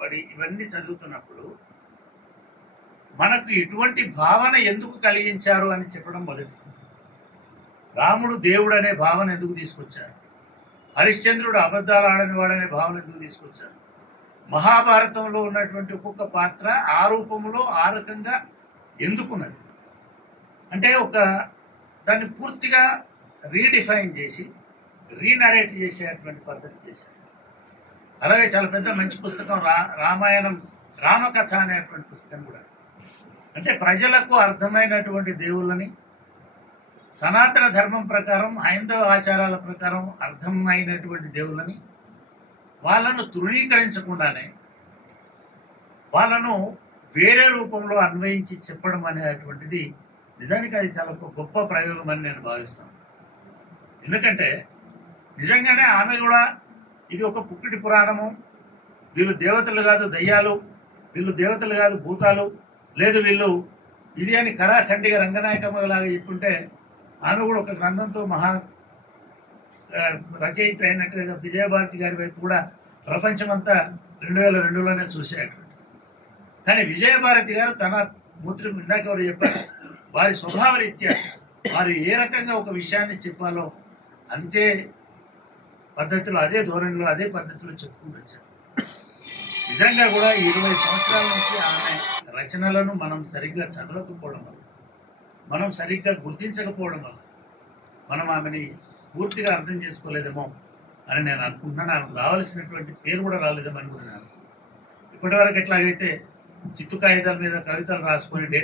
వారి ఇవన్నీ చదువుతున్నప్పుడు మనకు ఇటువంటి భావన ఎందుకు కలిగించారు అని చెప్పడం మొదటి. రాముడు దేవుడు అనే భావన ఎందుకు తీసుకొచ్చారు, హరిశ్చంద్రుడు అబద్ధాలు ఆడని వాడనే భావన ఎందుకు తీసుకొచ్చారు, మహాభారతంలో ఉన్నటువంటి ఒక్కొక్క పాత్ర ఆ రూపంలో ఆ రకంగా ఎందుకున్నది అంటే, దాన్ని పూర్తిగా రీడిఫైన్ చేసి రీనరేట్ చేసేటువంటి పద్ధతి చేశారు. అలాగే చాలా పెద్ద మంచి పుస్తకం రామాయణం, రామకథ అనేటువంటి పుస్తకం కూడా, అంటే ప్రజలకు అర్థమైనటువంటి దేవుళ్ళని, సనాతన ధర్మం ప్రకారం, హైందవ ఆచారాల ప్రకారం అర్థమైనటువంటి దేవుళ్ళని వాళ్ళను తృణీకరించకుండానే వాళ్ళను వేరే రూపంలో అన్వయించి చెప్పడం అనేటువంటిది నిజానికి అది చాలా గొప్ప ప్రయోగం అని నేను భావిస్తాను. ఎందుకంటే నిజంగానే ఆమె కూడా ఇది ఒక పుక్కిటి పురాణము, వీళ్ళు దేవతలు కాదు దయ్యాలు, వీళ్ళు దేవతలు కాదు భూతాలు, లేదు వీళ్ళు ఇది అని కరాఖండిగా రంగనాయకమ్మలాగా చెప్పుంటే, ఆమె కూడా ఒక గ్రంథంతో మహా రచయిత్రి అయినట్టుగా విజయభారతి గారి వైపు కూడా ప్రపంచమంతా 2002లోనే చూసేటువంటి. కానీ విజయభారతి గారు తన మూత్రం, ఇందాక ఎవరు చెప్పారు, వారి స్వభావ రీత్యా వారు ఏ రకంగా ఒక విషయాన్ని చెప్పాలో అంతే పద్ధతిలో, అదే ధోరణిలో, అదే పద్ధతిలో చెప్పుకుంటూ వచ్చారు. నిజంగా కూడా 20 సంవత్సరాల నుంచి ఆమె రచనలను మనం సరిగ్గా చదవకపోవడం వల్ల, మనం సరిగ్గా గుర్తించకపోవడం వల్ల, మనం ఆమెని పూర్తిగా అర్థం చేసుకోలేదేమో అని నేను అనుకుంటున్నాను. ఆమెకు రావాల్సినటువంటి పేరు కూడా రాలేదేమో అనుకుంటున్నాను. ఇప్పటివరకు ఎట్లాగైతే చిత్తు కాగితాల మీద కవితలు రాసుకుని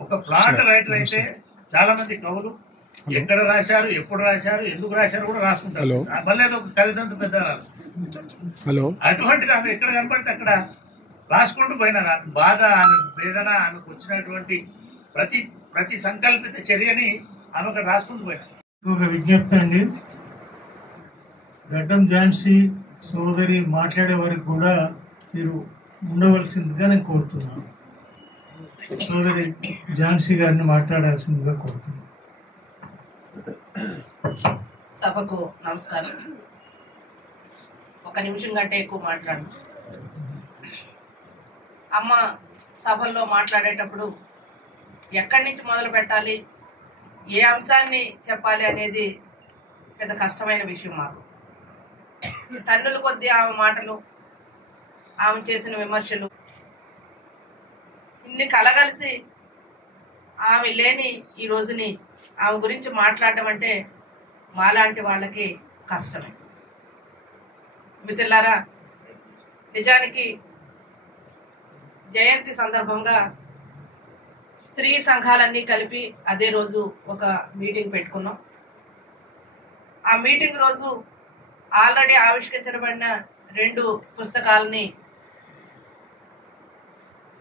ఒక ప్లాట్ రైటర్ అయితే చాలా మంది కవులు ఎక్కడ రాశారు, ఎప్పుడు రాశారు, ఎందుకు రాశారు కూడా రాసుకుంటారు. మళ్ళీ ఒక కవిత అంత పెద్దగా రాస్తారు. అటువంటిది ఆమె ఎక్కడ కనపడితే అక్కడ రాసుకుంటూ పోయినారు. ఆమె బాధ, ఆమె వేదన, ఆమెకు వచ్చినటువంటి ప్రతి సంకల్పిత చర్యని ఆమె అక్కడ రాసుకుంటూ పోయినారు. ఒక విజ్ఞప్తి అండి, గడ్డం ఝాన్సీ సోదరి మాట్లాడే వరకు కూడా మీరు ఉండవలసిందిగా నేను కోరుతున్నాను. సోదరి ఝాన్సీ గారిని మాట్లాడాల్సిందిగా కోరుతున్నాను. సభకు నమస్కారం. ఒక నిమిషం కంటే ఎక్కువ మాట్లాడను. అమ్మ సభల్లో మాట్లాడేటప్పుడు ఎక్కడి నుంచి మొదలు పెట్టాలి, ఏ అంశాన్ని చెప్పాలి అనేది పెద్ద కష్టమైన విషయం మాకు. టన్నుల కొద్దీ ఆమె మాటలు, ఆమె చేసిన విమర్శలు ఇన్ని కలగలిసి ఆమె లేని ఈ రోజుని ఆమె గురించి మాట్లాడడం అంటే మాలాంటి వాళ్ళకి కష్టమే. మిత్రులారా, నిజానికి జయంతి సందర్భంగా స్త్రీ సంఘాలన్నీ కలిపి అదే రోజు ఒక మీటింగ్ పెట్టుకున్నాం. ఆ మీటింగ్ రోజు ఆల్రెడీ ఆవిష్కరించబడిన 2 పుస్తకాలని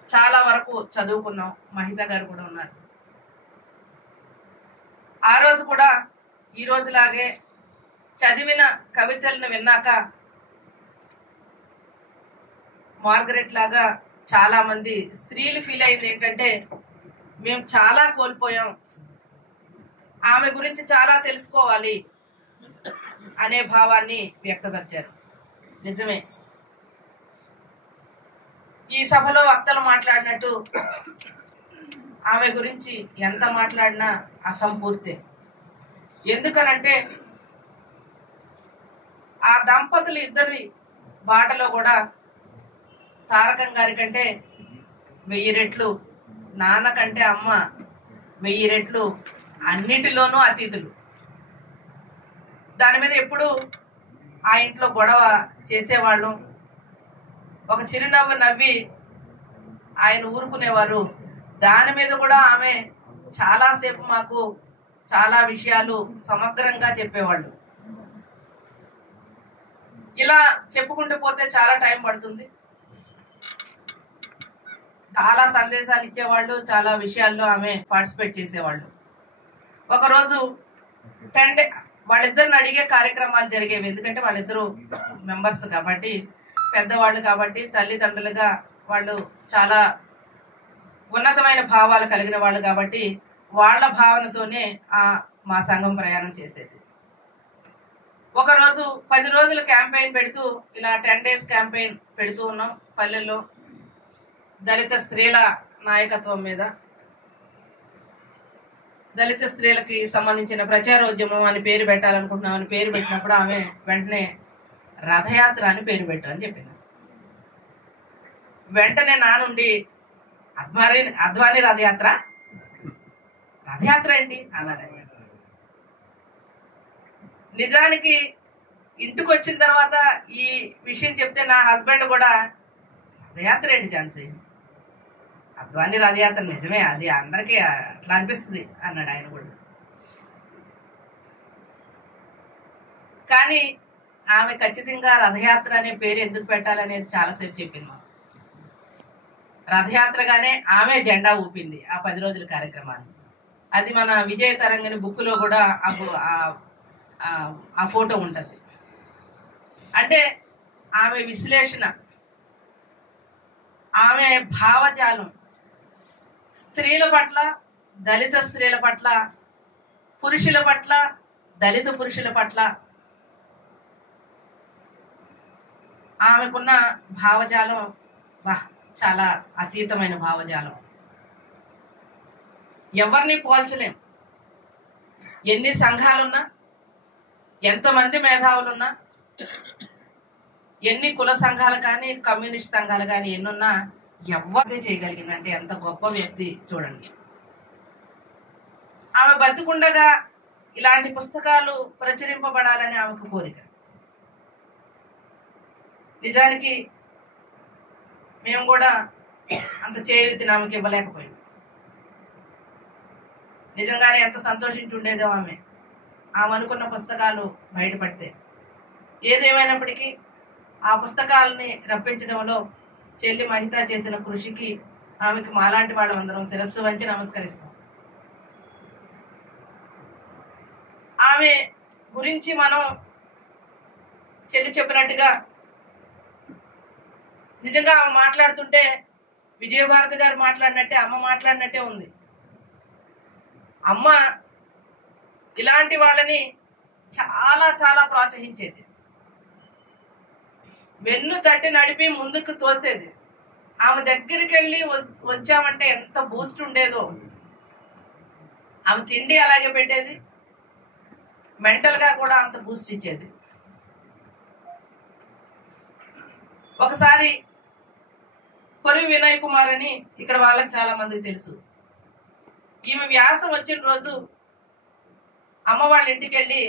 చాలా వరకు చదువుకున్నాం. మహిత గారు కూడా ఉన్నారు. ఆ రోజు కూడా ఈ రోజులాగే చదివిన కవితలను విన్నాక మార్గరెట్ లాగా చాలా మంది స్త్రీలు ఫీల్ అయింది ఏంటంటే, మేము చాలా కోల్పోయాం, ఆమె గురించి చాలా తెలుసుకోవాలి అనే భావాన్ని వ్యక్తపరిచారు. నిజమే, ఈ సభలో వక్తలు మాట్లాడినట్టు ఆమె గురించి ఎంత మాట్లాడినా అసంపూర్తే. ఎందుకనంటే ఆ దంపతులు ఇద్దరి బాటలో కూడా తారకం గారి కంటే 1000 రెట్లు, నాన్న కంటే అమ్మ 1000 రెట్లు అన్నిటిలోనూ అతీతులు. దాని మీద ఎప్పుడు ఆ ఇంట్లో గొడవ చేసేవాళ్ళం. ఒక చిరునవ్వు నవ్వి ఆయన ఊరుకునేవారు. దాని మీద కూడా ఆమె చాలాసేపు మాకు చాలా విషయాలు సమగ్రంగా చెప్పేవాళ్ళు. ఇలా చెప్పుకుంటూ పోతే చాలా టైం పడుతుంది. చాలా సందేశాలు ఇచ్చేవాళ్ళు, చాలా విషయాల్లో ఆమె పార్టిసిపేట్ చేసేవాళ్ళు. ఒకరోజు 10 days వాళ్ళిద్దరిని అడిగే కార్యక్రమాలు జరిగేవి. ఎందుకంటే వాళ్ళిద్దరూ మెంబర్స్ కాబట్టి, పెద్దవాళ్ళు కాబట్టి, తల్లిదండ్రులుగా వాళ్ళు చాలా ఉన్నతమైన భావాలు కలిగిన వాళ్ళు కాబట్టి వాళ్ళ భావనతోనే మా సంఘం ప్రయాణం చేసేది. ఒకరోజు 10 రోజుల క్యాంపెయిన్ పెడుతూ, ఇలా 10 days క్యాంపెయిన్ పెడుతూ ఉన్నాం పల్లెల్లో. దళిత స్త్రీల నాయకత్వం మీద, దళిత స్త్రీలకి సంబంధించిన ప్రచారోద్యమం అని పేరు పెట్టాలనుకుంటున్నాం అని పేరు పెట్టినప్పుడు ఆమె వెంటనే రథయాత్ర అని పేరు పెట్టు అని చెప్పింది. వెంటనే నా నుండి అద్వాని రథయాత్ర ఏంటి అన్నాడు. నిజానికి ఇంటికి వచ్చిన తర్వాత ఈ విషయం చెప్తే నా హస్బెండ్ కూడా రథయాత్ర ఏంటి ఝాన్సీ, అద్వాని రథయాత్ర నిజమే, అది అందరికీ అట్లా అనిపిస్తుంది అన్నాడు ఆయన కూడా. కానీ ఆమె ఖచ్చితంగా రథయాత్ర అనే పేరు ఎందుకు పెట్టాలనేది చాలాసేపు చెప్పింది. రథయాత్రగానే ఆమె జెండా ఊపింది ఆ 10 రోజుల కార్యక్రమాన్ని. అది మన విజయ తరంగిణి బుక్లో కూడా ఆ ఫోటో ఉంటుంది. అంటే ఆమె విశ్లేషణ, ఆమె భావజాలం స్త్రీల పట్ల, దళిత స్త్రీల పట్ల, పురుషుల పట్ల, దళిత పురుషుల పట్ల ఆమెకున్న భావజాలం చాలా అతీతమైన భావజాలం. ఎవరిని పోల్చలేం. ఎన్ని సంఘాలున్నా, ఎంతమంది మేధావులున్నా, ఎన్ని కుల సంఘాలు కానీ కమ్యూనిస్ట్ సంఘాలు కానీ ఎన్నున్నా ఎవరిదే చేయగలిగిందంటే ఎంత గొప్ప వ్యక్తి చూడండి. ఆమె బతికుండగా ఇలాంటి పుస్తకాలు ప్రచురింపబడాలని ఆమెకు కోరిక. నిజానికి మేము కూడా అంత చేయూతిని ఆమెకి ఇవ్వలేకపోయాం. నిజంగానే ఎంత సంతోషించి ఉండేదో ఆమె అనుకున్న పుస్తకాలు బయటపడితే. ఏదేమైనప్పటికీ ఆ పుస్తకాలని రప్పించడంలో చెల్లి మహిత చేసిన కృషికి ఆమెకు మాలాంటి వాళ్ళందరం శిరస్సు వంచి నమస్కరిస్తాం. ఆమె గురించి మనం చెల్లి చెప్పినట్టుగా నిజంగా ఆమె మాట్లాడుతుంటే విజయభారతి గారు మాట్లాడినట్టే, అమ్మ మాట్లాడినట్టే ఉంది. అమ్మ ఇలాంటి వాళ్ళని చాలా చాలా ప్రోత్సహించేది, వెన్ను తట్టి నడిపి ముందుకు తోసేది. ఆమె దగ్గరికి వెళ్ళి వచ్చామంటే ఎంత బూస్ట్ ఉండేదో. ఆమె తిండి అలాగే పెట్టేది, మెంటల్ గా కూడా అంత బూస్ట్ ఇచ్చేది. ఒకసారి కొరి వినయ్ కుమార్ అని ఇక్కడ వాళ్ళకి చాలా మందికి తెలుసు. ఈమె వ్యాసం వచ్చిన రోజు అమ్మ వాళ్ళ ఇంటికి వెళ్ళి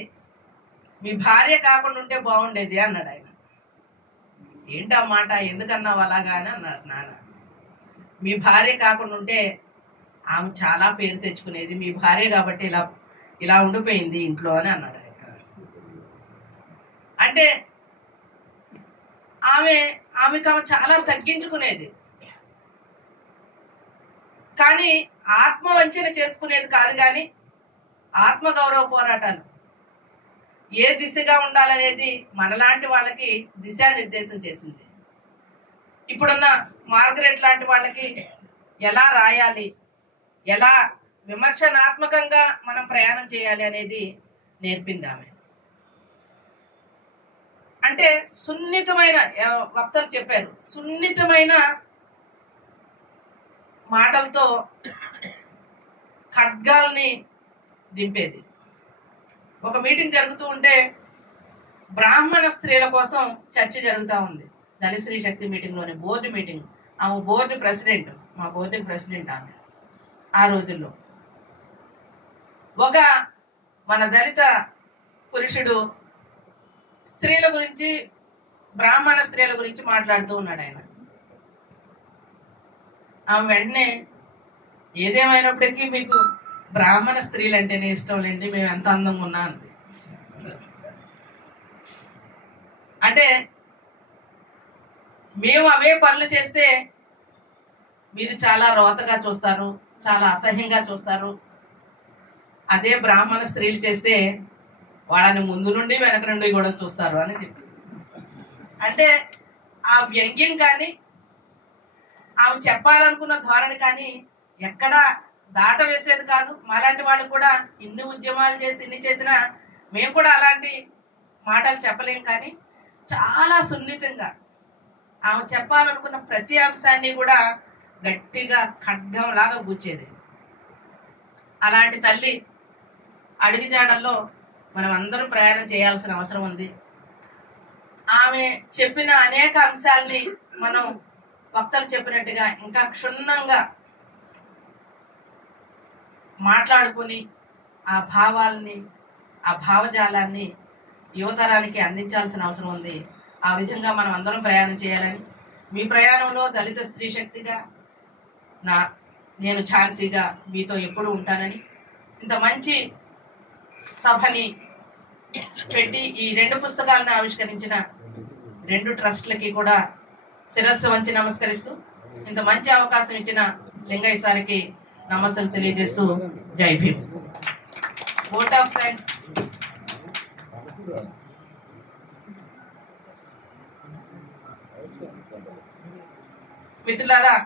మీ భార్య కాకుండా ఉంటే బాగుండేది అన్నాడు ఆయన. ఏంటన్నమాట, ఎందుకన్నావు అలాగా అని అన్నాడు నాన్న. మీ భార్య కాకుండా ఉంటే ఆమె చాలా పేరు తెచ్చుకునేది, మీ భార్య కాబట్టి ఇలా ఇలా ఉండిపోయింది ఇంట్లో అని అన్నాడు ఆయన. అంటే ఆమెకు చాలా తగ్గించుకునేది, కానీ ఆత్మవంచన చేసుకునేది కాదు. కానీ ఆత్మగౌరవ పోరాటాలు ఏ దిశగా ఉండాలనేది మనలాంటి వాళ్ళకి దిశానిర్దేశం చేసింది. ఇప్పుడున్న మార్గరెట్ లాంటి వాళ్ళకి ఎలా రాయాలి, ఎలా విమర్శనాత్మకంగా మనం ప్రయాణం చేయాలి అనేది నేర్పింది ఆమె. అంటే సున్నితమైన, వక్తలు చెప్పారు, సున్నితమైన మాటలతో ఖడ్గాల్ని దింపేది. ఒక మీటింగ్ జరుగుతూ ఉంటే బ్రాహ్మణ స్త్రీల కోసం చర్చ జరుగుతూ ఉంది దళిత స్త్రీ శక్తి మీటింగ్ లోనే, బోర్డు మీటింగ్. ఆమె బోర్డు ప్రెసిడెంట్, మా బోర్డు ప్రెసిడెంట్ ఆమె. ఆ రోజుల్లో ఒక మన దళిత పురుషుడు స్త్రీల గురించి, బ్రాహ్మణ స్త్రీల గురించి మాట్లాడుతూ ఉన్నాడు ఆయన. ఆమె వెంటనే ఏదేమైనప్పటికీ మీకు బ్రాహ్మణ స్త్రీలు అంటేనే ఇష్టం లేండి, మేము ఎంత అందంగా ఉన్నా అంది. అంటే మేము అవే పనులు చేస్తే మీరు చాలా రోతగా చూస్తారు, చాలా అసహ్యంగా చూస్తారు. అదే బ్రాహ్మణ స్త్రీలు చేస్తే వాళ్ళని ముందు నుండి వెనక నుండి కూడా చూస్తారు అని చెప్పి. అంటే ఆ వ్యంగ్యం కానీ ఆమె చెప్పాలనుకున్న ధోరణి కానీ ఎక్కడా దాట వేసేది కాదు. మాలాంటి వాళ్ళు కూడా ఇన్ని ఉద్యమాలు చేసి ఇన్ని చేసినా మేము కూడా అలాంటి మాటలు చెప్పలేం. కానీ చాలా సున్నితంగా ఆమె చెప్పాలనుకున్న ప్రతి అంశాన్ని కూడా గట్టిగా ఖడ్గం లాగా గుచ్చేది. అలాంటి తల్లి అడుగుజాడల్లో మనం అందరం ప్రయాణం చేయాల్సిన అవసరం ఉంది. ఆమె చెప్పిన అనేక అంశాలని మనం వక్తలు చెప్పినట్టుగా ఇంకా క్షుణ్ణంగా మాట్లాడుకుని ఆ భావాల్ని, ఆ భావజాలాన్ని యువతరానికి అందించాల్సిన అవసరం ఉంది. ఆ విధంగా మనం అందరం ప్రయాణం చేయాలని, మీ ప్రయాణంలో దళిత స్త్రీ శక్తిగా నేను ఝాన్సీగా మీతో ఎప్పుడూ ఉంటానని, ఇంత మంచి సభని పెట్టి ఈ 2 పుస్తకాలను ఆవిష్కరించిన 2 ట్రస్ట్లకి కూడా శిరస్సు వంచి నమస్కరిస్తూ, ఇంత మంచి అవకాశం ఇచ్చిన లింగయ్య సార్కి నమస్సులు తెలియజేస్తూ Jai Bhim. Vote of thanks. మిత్రులారా,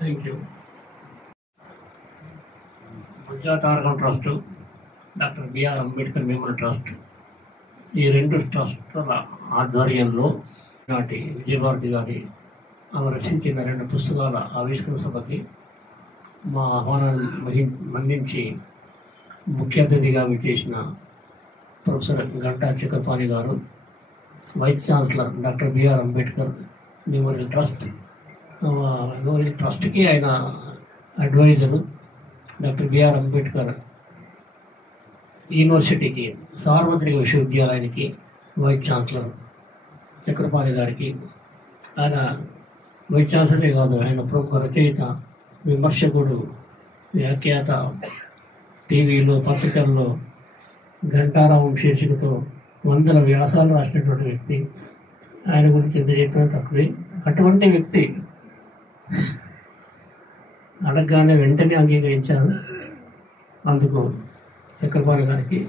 thank you. Tarakam trust, doctor BR Ambedkar memorial trust, ఈ 2 ట్రస్టుల ఆధ్వర్యంలో నాటి విజయభారతి గారి ఆమె రచించిన 2 పుస్తకాల ఆవిష్కరణ సభకి మా ఆహ్వానాన్ని మన్నించి ముఖ్య అతిథిగా విచ్చేసిన ప్రొఫెసర్ గంటా చక్రపాణి గారు, vice chancellor doctor BR Ambedkar memorial ట్రస్ట్కి ఆయన అడ్వైజరు, డాక్టర్ బిఆర్ అంబేద్కర్ యూనివర్సిటీకి సార్వత్రిక విశ్వవిద్యాలయానికి వైస్ ఛాన్సలర్ చక్రపాణి గారికి, ఆయన వైస్ ఛాన్సలరే కాదు, ఆయన ప్రముఖ రచయిత, విమర్శకుడు, వ్యాఖ్యాత, టీవీలో పత్రికల్లో ఘంటారావం శీర్షికతో 100 వ్యాసాలు రాసినటువంటి వ్యక్తి. ఆయన గురించి ఎంత చెప్పినా తక్కువే. అటువంటి వ్యక్తి అడగగానే వెంటనే అంగీకరించారు. అందుకు చక్రపాణి గారికి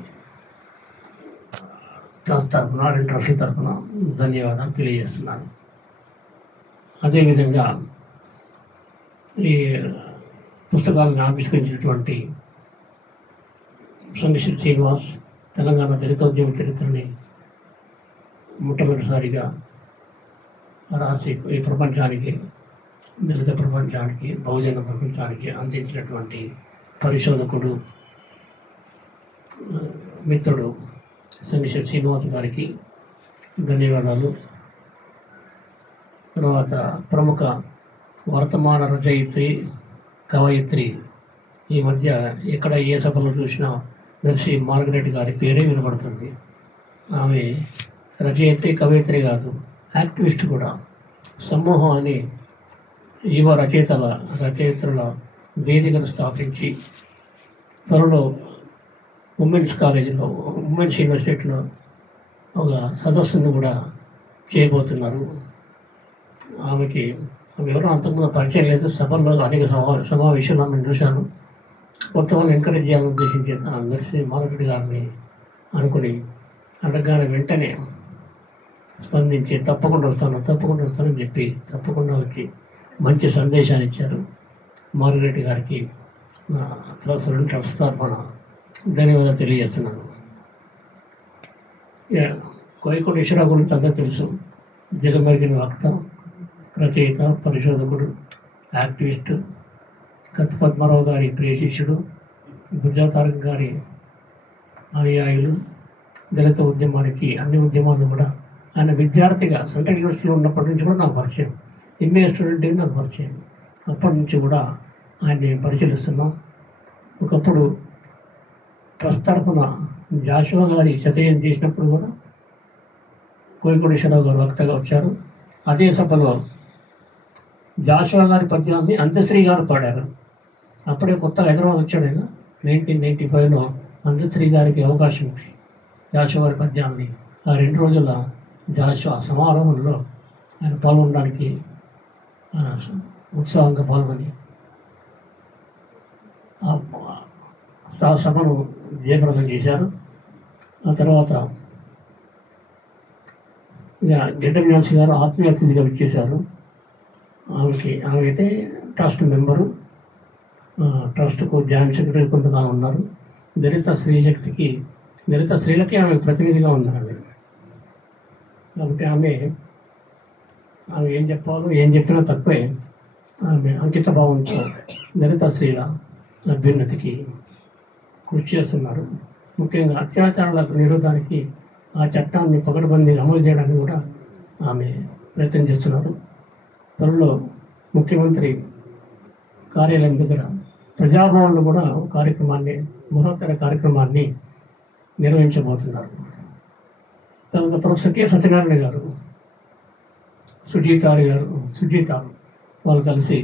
ట్రస్ట్ తరఫున, 2 ట్రస్టుల తరఫున ధన్యవాదాలు తెలియజేస్తున్నాను. అదేవిధంగా ఈ పుస్తకాలను ఆవిష్కరించినటువంటి సంగశ్రీ శ్రీనివాస్ తెలంగాణ దళితోద్యమ చరిత్రని మొట్టమొదటిసారిగా రాసి ఈ ప్రపంచానికి, దళిత ప్రపంచానికి, బహుజన ప్రపంచానికి అందించినటువంటి పరిశోధకుడు, మిత్రుడు సంగశ్రీ శ్రీనివాస్ గారికి ధన్యవాదాలు. తర్వాత ప్రముఖ వర్తమాన రచయిత్రి, కవయిత్రి, ఈ మధ్య ఎక్కడ ఏ సభలో చూసినా నర్సి మార్గరెట్ గారి పేరే వినపడుతుంది. ఆమె రచయిత్రి, కవయిత్రి కాదు, యాక్టివిస్ట్ కూడా. సమూహం అని యువ రచయిత్రుల వేదికను స్థాపించి త్వరలో ఉమెన్స్ కాలేజీలో, ఉమెన్స్ యూనివర్సిటీలో ఒక సదస్సును కూడా చేయబోతున్నారు. ఆమెకి ఎవరో అంతకుముందు పరిచయం లేదు. సభల్లో అనేక సమావేశాలు ఆమెను చూశాను. కొత్త వాళ్ళు ఎంకరేజ్ చేయాలని ఉద్దేశించి నర్సి మార్గరెట్ గారిని అనుకుని అడగగానే వెంటనే స్పందించి తప్పకుండా వస్తానని చెప్పి తప్పకుండా వచ్చి మంచి సందేశాన్ని ఇచ్చారు. మార్గరెట్ గారికి నా ట్రస్ట్ తరఫున ధన్యవాదాలు తెలియజేస్తున్నాను. కోయికొండ ఈశ్వరరావు గురించి అందరూ తెలుసు. జగమెరిగిన వక్త, రచయిత, పరిశోధకుడు, యాక్టివిస్టు, కత్తి పద్మారావు గారి ప్రియ శిష్యుడు, గుర్జా తారక్ గారి అనుయాయులు. దళిత ఉద్యమానికి, అన్ని ఉద్యమాలను కూడా ఆయన విద్యార్థిగా సెంట్రల్ యూనివర్సిటీలో ఉన్నప్పటి నుంచి కూడా నాకు పరిచయం. ఎంఏ స్టూడెంట్గా నాకు పరిచయం. అప్పటి నుంచి కూడా ఆయన్ని పరిశీలిస్తున్నాం. ఒకప్పుడు ట్రస్ట్ తరఫున జాషువా గారి శతయం చేసినప్పుడు కూడా కోయికొండేశ్వరరావు గారు వక్తగా వచ్చారు. అదే సభలో జాషువా గారి పద్యాన్ని అంత్యశ్రీ గారు పాడారు. అప్పుడే కొత్తగా హైదరాబాద్ వచ్చాడు ఆయన. 1995లో అంత్యశ్రీ గారికి అవకాశం ఇచ్చి జాషువా గారి పద్యాన్ని ఆ 2 రోజుల జాషువా సమారోహంలో ఆయన పాల్గొనడానికి ఉత్సాహంగా పాల్గొని ఆ సభను జయప్రదం చేశారు. ఆ తర్వాత ఇక గెడ్డం ఝాన్సీ గారు ఆత్మీయ అతిథిగా విచ్చేశారు. ఆమె అయితే ట్రస్ట్ మెంబరు, ట్రస్ట్కు జాయింట్ సెక్రటరీ కొంతకాలం ఉన్నారు. దళిత స్త్రీలకి ఆమె ప్రతినిధిగా ఉన్నారు. కాబట్టి ఆమె ఏం చెప్పాలో, ఏం చెప్పినా తక్కువే. ఆమె అంకిత భావంతో దళిత స్త్రీల అభ్యున్నతికి కృషి చేస్తున్నారు. ముఖ్యంగా అత్యాచారాల నిరోధానికి ఆ చట్టాన్ని పకడ్బందీగా అమలు చేయడానికి కూడా ఆమె ప్రయత్నం చేస్తున్నారు. త్వరలో ముఖ్యమంత్రి కార్యాలయం దగ్గర ప్రజాభవన్లో కూడా బృహత్తర కార్యక్రమాన్ని నిర్వహించబోతున్నారు. తర్వాత ప్రొఫెసర్ కె సత్యనారాయణ గారు, సుజీత వాళ్ళు కలిసి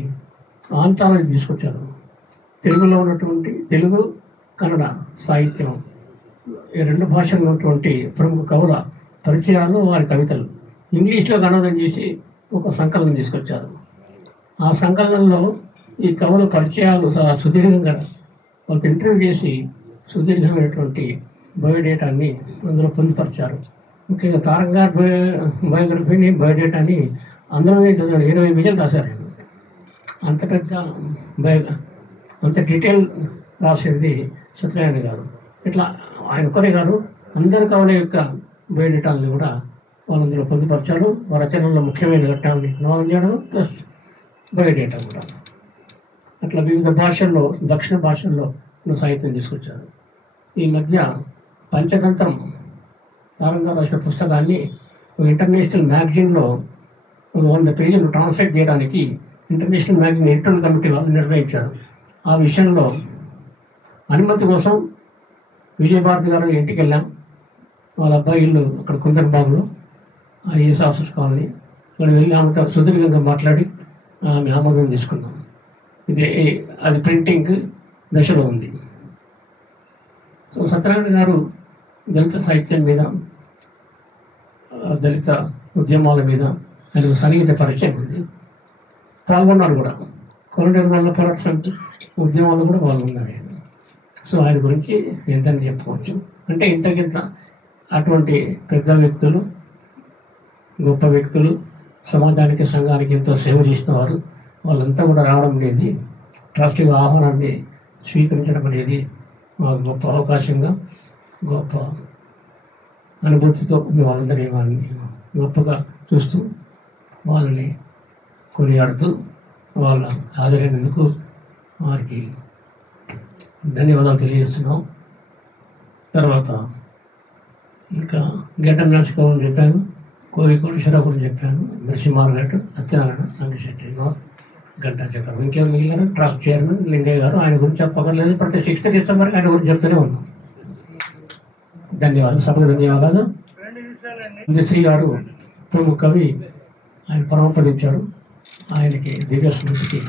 ఆంథాలజీ తీసుకొచ్చారు. తెలుగులో ఉన్నటువంటి తెలుగు, కన్నడ సాహిత్యం, ఈ 2 భాషల్లో ఉన్నటువంటి ప్రముఖ కవుల పరిచయాలు, వారి కవితలు ఇంగ్లీష్లోకి అనువాదం చేసి ఒక సంకలనం తీసుకొచ్చారు. ఆ సంకలనంలో ఈ కవుల పరిచయాలు సుదీర్ఘంగా వాళ్ళకి ఇంటర్వ్యూ చేసి సుదీర్ఘమైనటువంటి బయోడేటాని అందులో పొందుపరిచారు. ముఖ్యంగా తారక్ గారి బయోగ్రఫీని, బయోడేటాని అందులోనే 20 పేజీలు రాశారు. అంత డీటెయిల్ రాసేది సత్యనారాయణ గారు. ఇట్లా ఆయన ఒక్కరే కాదు, అందరి కవుల యొక్క బయోడేటాలను కూడా వాళ్ళందరూ పొందుపరిచారు. వారి రచనల్లో ముఖ్యమైన ఘట్టాలని అనువాదం చేయడం ప్లస్ బయోడేటా కూడా. అట్లా వివిధ భాషల్లో, దక్షిణ భాషల్లో సాహిత్యం తీసుకొచ్చారు. ఈ మధ్య పంచతంత్రం తారంగా రాసిన పుస్తకాన్ని ఇంటర్నేషనల్ మ్యాగజైన్లో 100 పేజీలు ట్రాన్స్లేట్ చేయడానికి ఇంటర్నేషనల్ మ్యాగజైన్ ఎడిటోరియల్ కమిటీ వాళ్ళు నిర్ణయించారు. ఆ విషయంలో అనుమతి కోసం విజయభారతి గారు ఇంటికి వెళ్ళాం. వాళ్ళ అబ్బాయి ఇల్లు అక్కడ కుందర్బాగులో ఐఎస్ ఆఫీస్ కాలనీ. అక్కడ వెళ్ళి ఆమెతో సుదీర్ఘంగా మాట్లాడి ఆమె ఆమోదం తీసుకున్నాం. అది ప్రింటింగ్ దశలో ఉంది. సో సత్యనారాయణ గారు దళిత సాహిత్యం మీద, దళిత ఉద్యమాల మీద ఆయనకు సన్నిహిత పరిచయం ఉంది. పాల్గొన్నారు కూడా. కొరడేరు వల్ల పోరాట సమితి ఉద్యమాల్లో కూడా పాల్గొన్నారు ఆయన. సో ఆయన గురించి ఎంతని చెప్పుకోవచ్చు. అంటే ఇంతకింత అటువంటి పెద్ద వ్యక్తులు, గొప్ప వ్యక్తులు, సమాజానికి సంఘానికి ఎంతో సేవ చేసిన వారు వాళ్ళంతా కూడా రావడం అనేది, ట్రస్టీగా ఆహ్వానాన్ని స్వీకరించడం అనేది మాకు గొప్ప అవకాశంగా, గొప్ప అనుభూతితో వాళ్ళందరి వారిని గొప్పగా చూస్తూ వాళ్ళని కొనియాడుతూ వాళ్ళ హాజరైనందుకు వారికి ధన్యవాదాలు తెలియజేస్తున్నాం. తర్వాత ఇంకా గడ్డం నాచుకోవాలని చెప్పాను, కోవికోటేశ్వర గురించి చెప్పాను, నరసింహారావు, సత్యనారాయణ, సంగశెట్టి, గంటా చక్రం, ఇంకేం మిగిలిన ట్రస్ట్ చైర్మన్ లింగయ్య గారు. ఆయన గురించి చెప్పగలేదు. ప్రతి 6th డిసెంబర్ ఆయన గురించి చెప్తూనే ఉన్నాం. ధన్యవాదాలు, సభకు ధన్యవాదాలు. శ్రీ గారు ప్రముఖ కవి, ఆయన పరమపదించారు. ఆయనకి దివ్య స్మృతికి